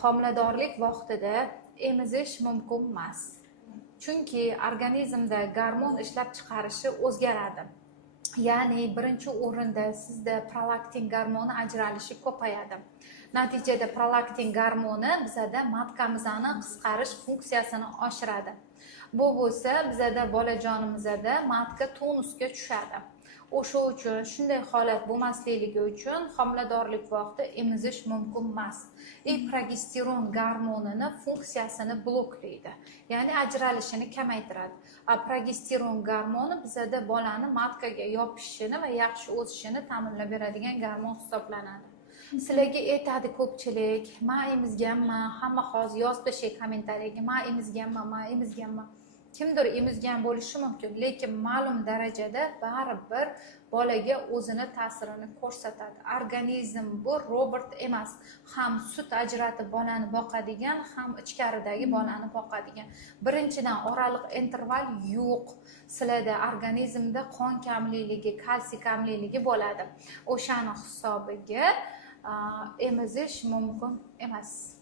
homiladorlik vaqtida emizish mumkin emas. Chunki organizmda gormon ishlab chiqarishi o'zgaradi. Ya'ni birinchi o'rinda sizda prolaktin gormoni ajralishi ko'payadi. Natijada prolaktin gormoni bizada matkamizni qisqarish funksiyasini oshiradi. Bu bo'lsa bizada bolajonimizda matka tonusga tushadi. O'sha uchun shunday holat bo'lmasligi uchun homiladorlik vaqti emizish mumkin emas. Progesteron gormonini funksiyasini bloklaydi. Ya'ni ajralishini kamaytiradi. Progesteron gormoni bizada bolani matkaga yopishishini va yaxshi o'sishini ta'minlab beradigan gormon hisoblanadi. Sizlarga aytadi ko'pchilik, "Men emizganman", hamma hozir yozib tashlang kommentariyaga, "Men emizganman". Kimdir emizgan bo'lishi mumkin, lekin ma'lum darajada baribir bolaga o'zini ta'sirini ko'rsatadi. Organizm bu robot emas, ham sut ajratib bolani boqadigan, ham ichkaridagi bolani boqadigan. Birinchidan oraliq interval yo'q. Sizlarda organizmda qon kamliligi, kalsiy kamliligi bo'ladi. O'shani hisobiga emizish mumkin emas.